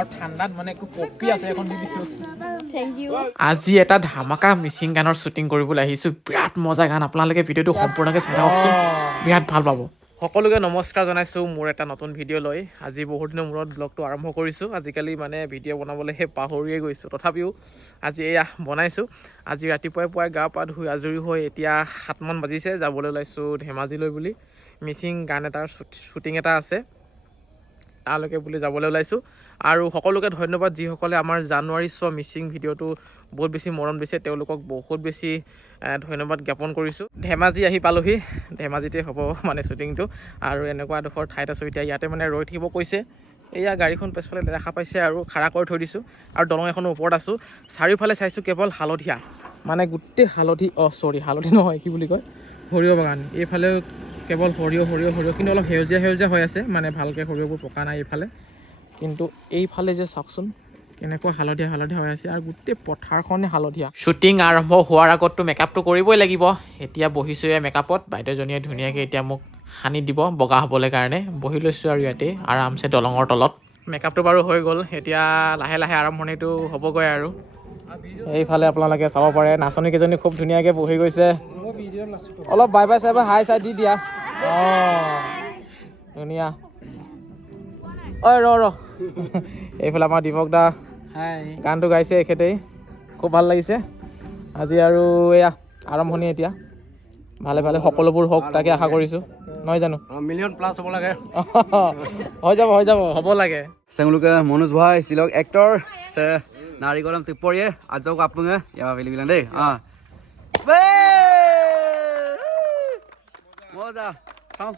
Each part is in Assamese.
আৰু ঠাণ্ডাত মানে একো কপি আছে এখন দি দিছোঁ। Thank you. আজি এটা ধামাকা মিচিং গানৰ শ্বুটিং কৰিবলৈ আহিছোঁ। বিৰাট মজা গান, আপোনালোকে ভিডিঅ'টো সম্পূৰ্ণকৈ চাই থাককচোন, বিৰাট ভাল পাব। সকলোকে নমস্কাৰ জনাইছোঁ মোৰ এটা নতুন ভিডিঅ' লৈ। আজি বহুত দিনৰ মূৰত ব্লগটো আৰম্ভ কৰিছোঁ। আজিকালি মানে ভিডিঅ' বনাবলৈহে পাহৰিয়ে গৈছোঁ, তথাপিও আজি এয়া বনাইছোঁ। আজি ৰাতিপুৱাই গা পা ধুই আজৰি হৈ এতিয়া 7 মান বাজিছে, যাবলৈ ওলাইছোঁ ধেমাজিলৈ বুলি। মিচিং গান এটাৰ শ্বুটিং এটা আছে, তালৈকে বুলি যাবলৈ ওলাইছোঁ। আৰু সকলোকে ধন্যবাদ যিসকলে আমাৰ জানুৱাৰী মিচিং ভিডিঅ'টো বহুত বেছি মৰম দিছে, তেওঁলোকক বহুত বেছি ধন্যবাদ জ্ঞাপন কৰিছোঁ। ধেমাজি আহি পালোহি, ধেমাজিতে হ'ব মানে শ্বুটিংটো। আৰু এনেকুৱা এডোখৰ ঠাইত আছোঁ এতিয়া, ইয়াতে মানে ৰৈ থাকিব কৈছে। এয়া গাড়ীখন পিছফালে দেখা পাইছে আৰু খাৰা কৰি থৈ দিছোঁ। আৰু দলং এখনৰ ওপৰত আছোঁ, চাৰিওফালে চাইছোঁ কেৱল হালধীয়া, মানে গোটেই হালধি, হালধি নহয়, কি বুলি কয়, সৰিয়হ বাগান। এইফালেও কেৱল সৰিয়হ, কিন্তু অলপ সেউজীয়া হৈ আছে, মানে ভালকৈ সৰিয়হবোৰ পকা নাই এইফালে। কিন্তু এইফালে যে চাওকচোন কেনেকুৱা হালধীয়া হৈ আছে, আৰু গোটেই পথাৰখনে হালধীয়া। শ্বুটিং আৰম্ভ হোৱাৰ আগততো মেকআপটো কৰিবই লাগিব। এতিয়া বহিছোঁ এই মেকআপত, বাইদেউজনীয়ে ধুনীয়াকৈ এতিয়া মোক সানি দিব বগা হ'বলৈ কাৰণে। বহি লৈছোঁ আৰু ইয়াতে আৰামছে দলঙৰ তলত। মেকআপটো বাৰু হৈ গ'ল, এতিয়া লাহে লাহে আৰম্ভণিটো হ'বগৈ আৰু। এইফালে আপোনালোকে চাব পাৰে নাচনীকেইজনী খুব ধুনীয়াকৈ বহি গৈছে। অলপ বাই হাই চাই দি দিয়া। ধুনীয়া। ঐ ৰ এইফালে আমাৰ দীপক দা গানটো গাইছে, এখেতেই খুব ভাল লাগিছে। আজি আৰু এয়া আৰম্ভণি, এতিয়া ভালে সকলোবোৰ হওক তাকে আশা কৰিছোঁ, নহয় জানো? মিলিয়ন প্লাছ হ'ব লাগে। হৈ যাব, হ'ব লাগে। Sengluka Monus Bhai, Silog actor, se Narigolam Tiporie, Ajok Apunga, ya Vililande. Moza, sao?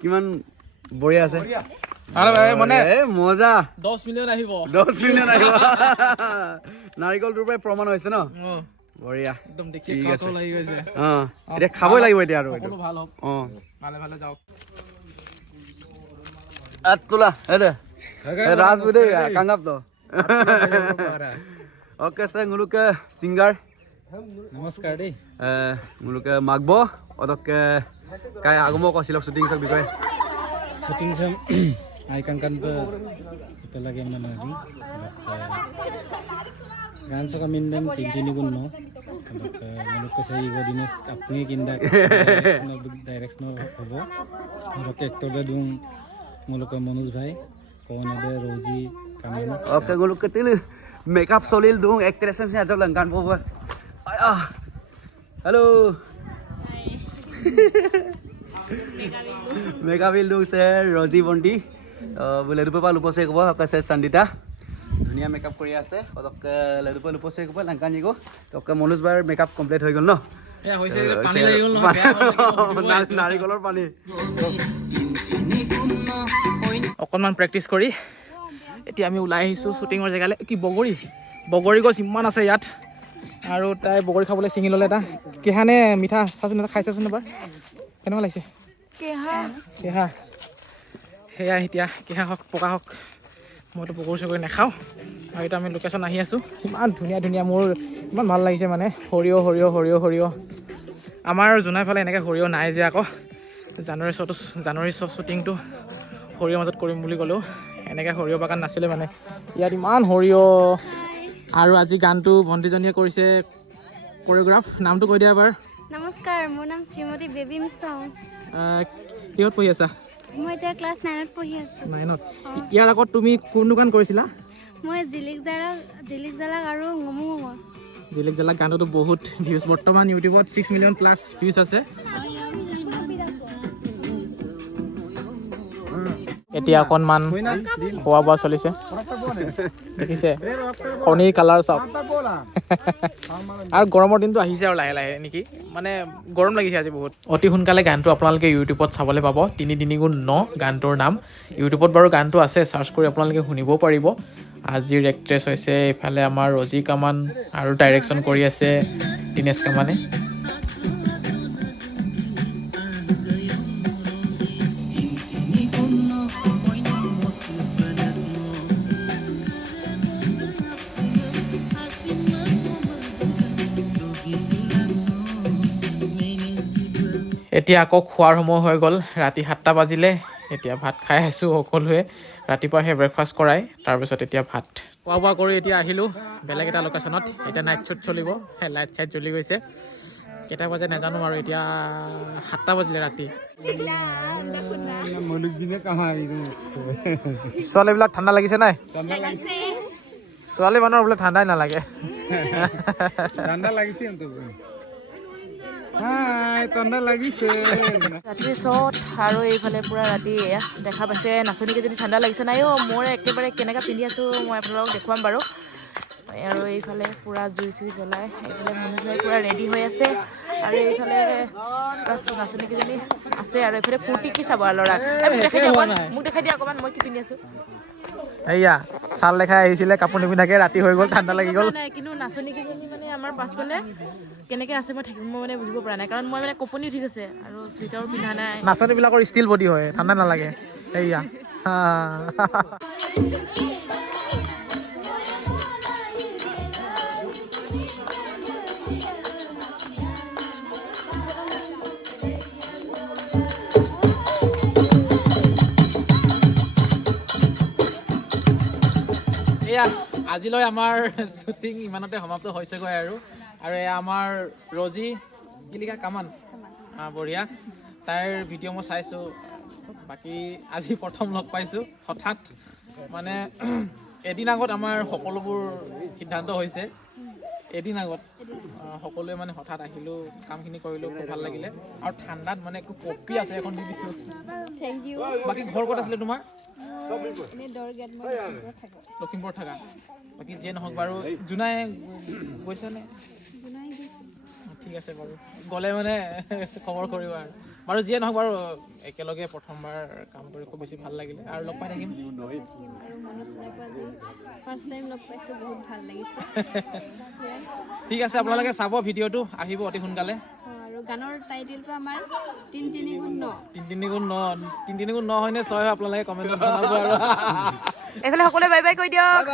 Kiman বঢ়িয়া আছে। মানে মজা 10 মিলিয়ন আহিব, 10 মিলিয়ন আহিব। নাৰিকলটোৰ পৰাই প্ৰমাণ হৈছে ন। বঢ়িয়া, একদম দেখি কাটো লাগি গৈছে। এতিয়া খাবই লাগিব এতিয়া আৰু সকলো ভাল হওক, ভালে যাওক। তোলা ৰাজবুদে কাঙ্গাপ তো। Oke, saya nguluke singer. নমস্কাৰ দেই। Nguluke magbo, otoke kayak aku mau kasih syuting sak bikoy. Shooting চাম আইকাংকান pelagi mana ni. Gan sa kami din tintini kun no. Nguluk ko sa igo dinis apngi kinda direction hobo. Nguluk actor da dung nguluk Manoj bhai, kawan ada Rozi Kaman. Oke, nguluke tilu makeup solil dung actress sa ada langkan po. Halo. Makeup dung se Rozi Bondi. Boleh lupa lupa saya ko ba kasi Sandita. ধুনীয়া মেকআপ কৰি আছে, ওকে লেদুপ লুপছে কো লঙ্কানি কো ওকে মনোজ ভাইৰ মেকআপ কমপ্লিট হৈ গল ন। এয়া হৈছে পানী লাগি গল নহয়, নাৰিকলৰ পানী। অকণমান প্ৰেক্টিচ কৰি এতিয়া আমি ওলাই আহিছোঁ শ্বুটিঙৰ জেগালৈ। কি বগৰী গছ ইমান আছে ইয়াত, আৰু তাই বগৰী খাবলৈ ছিঙি ল'লে। এটা কেহানে মিঠা চাচোন, এটা খাই চাচোন এবাৰ, কেনেকুৱা লাগিছে? কেহা সেয়া এতিয়া কেহা হওক পকা হওক, মইতো পকৰি নাখাওঁ। আৰু এতিয়া আমি লোকেশ্যন আহি আছোঁ, ইমান ধুনীয়া মোৰ ইমান ভাল লাগিছে, মানে সৰিয়হ। আমাৰ জোনাইফালে এনেকৈ সৰিয়হ নাই যে, আকৌ জানুৱাৰী শ্বুটিংটো সৰিয়হ মাজত কৰিম বুলি ক'লেও এনেকৈ সৰিয়হ বাগান নাছিলে, মানে ইয়াত ইমান সৰিয়হ। আৰু আজি গানটো ভণ্টিজনীয়ে কৰিছে কোৰিঅ'গ্ৰাফ, নামটো কৈ দিয়া এবাৰ। নমস্কাৰ, মোৰ নাম শ্ৰীমতী বেবী মিছং। কিহত পঢ়ি আছা? মই এতিয়া ক্লাছ 9ত পঢ়ি আছোঁ। 9ত। ইয়াৰ আগত তুমি কোন দোকান কৰিছিলা? মই জিলিক জালাক আৰু ngomong জিলিক জালাক গানটো বহুত ভিউজ, বৰ্তমান ইউটিউবত 6 মিলিয়ন প্লাছ ভিউজ আছে। এতিয়া অকণমান খোৱা বোৱা চলিছে, দেখিছে কণীৰ কালাৰ চাওক। আৰু গৰমৰ দিনটো আহিছে আৰু লাহে নেকি, মানে গৰম লাগিছে আজি বহুত। অতি সোনকালে গানটো আপোনালোকে ইউটিউবত চাবলৈ পাব, 3-3 গানটোৰ নাম। ইউটিউবত বাৰু গানটো আছে, চাৰ্চ কৰি আপোনালোকে শুনিবও পাৰিব। আজিৰ এক্ট্ৰেছ হৈছে এইফালে আমাৰ ৰজি কামান, আৰু ডাইৰেকশ্যন কৰি আছে দীনেশ কামানে। এতিয়া আকৌ খোৱাৰ সময় হৈ গ'ল, ৰাতি 7টা বাজিলে। এতিয়া ভাত খাই আছোঁ সকলোৱে, ৰাতিপুৱা সেই ব্ৰেকফাষ্ট কৰাই তাৰপিছত এতিয়া ভাত খোৱা বোৱা কৰি এতিয়া আহিলোঁ বেলেগ এটা লোকেশ্যনত। এতিয়া নাইট শ্বুট চলিব, লাইট চাইট জ্বলি গৈছে। কেইটা বাজে নাজানো আৰু এতিয়া 7টা বাজিলে ৰাতি। ছোৱালীবিলাক ঠাণ্ডা লাগিছে নাই? ছোৱালী মানুহৰ বোলে ঠাণ্ডাই নালাগে। ঠাণ্ডা লাগিছে ঠাণ্ডা লাগিছে ৰাতিৰ শ্বট আৰু এইফালে পূৰা ৰাতি এয়া দেখা পাইছে নাচনীকেইজনী ঠাণ্ডা লাগিছে নাই অ' মোৰ একেবাৰে কেনেকৈ পিন্ধি আছোঁ মই আপোনালোকক দেখুৱাম বাৰু। আৰু এইফালে পূৰা জুই চুই জ্বলাই এইফালে মনোজ ভাই পূৰা ৰেডি হৈ আছে আৰু এইফালে নাচনীকেইজনী আছে আৰু এইফালে ফূৰ্তি কি চাব আৰু ল'ৰা মোক দেখাই দিয়া অকণমান মই কি পিন্ধি আছোঁ। এয়া ছাল দেখাই আহিছিলে কাপোৰ নিপিন্ধাকে, ৰাতি হৈ গ'ল, ঠাণ্ডা লাগি গ'ল। নাই কিন্তু নাচনীকেইজনী মানে আমাৰ পাছফালে কেনেকৈ আছে মই থাকিব মই মানে বুজিব পৰা নাই, কাৰণ মই মানে কপনি উঠি গৈছে আৰু চুইটাৰো পিন্ধা নাই। নাচনীবিলাকৰ ষ্টিল বডি হয়, ঠাণ্ডা নালাগে। এয়া এয়া আজিলৈ আমাৰ শ্বুটিং ইমানতে সমাপ্ত হৈছেগৈ আৰু এয়া আমাৰ ৰজি কিলিকা কামান বঢ়িয়া, তাইৰ ভিডিঅ' মই চাইছোঁ। বাকী আজি প্ৰথম লগ পাইছোঁ হঠাৎ, মানে এদিন আগত আমাৰ সকলোবোৰ সিদ্ধান্ত হৈছে। এদিন আগত সকলোৱে মানে হঠাৎ আহিলোঁ, কামখিনি কৰিলোঁ, খুব ভাল লাগিলে। আৰু ঠাণ্ডাত মানে একো কপি আছে এখন দি দিছোঁ। বাকী ঘৰ ক'ত আছিলে তোমাৰ? লখিমপুৰত থাকা। বাকী যিয়ে নহওক বাৰু জোনাই গৈছেনে? ঠিক আছে বাৰু, গ'লে মানে খবৰ কৰিবা আৰু। বাৰু যিয়ে নহওক বাৰু একেলগে প্ৰথমবাৰ কাম কৰি খুব বেছি ভাল লাগিলে আৰু লগ পাই থাকিম। ঠিক আছে, আপোনালোকে চাব ভিডিঅ'টো, আহিব অতি সোনকালে। আৰু গানৰ টাইটেলটো আমাৰ ৩ গুণ ৯। ৩ গুণ 9 হয়নে 6 হয় আপোনালোকে কমেণ্টত জনাব আৰু। এইফালে সকলোৱে বাই বাই কৈ দিয়ক।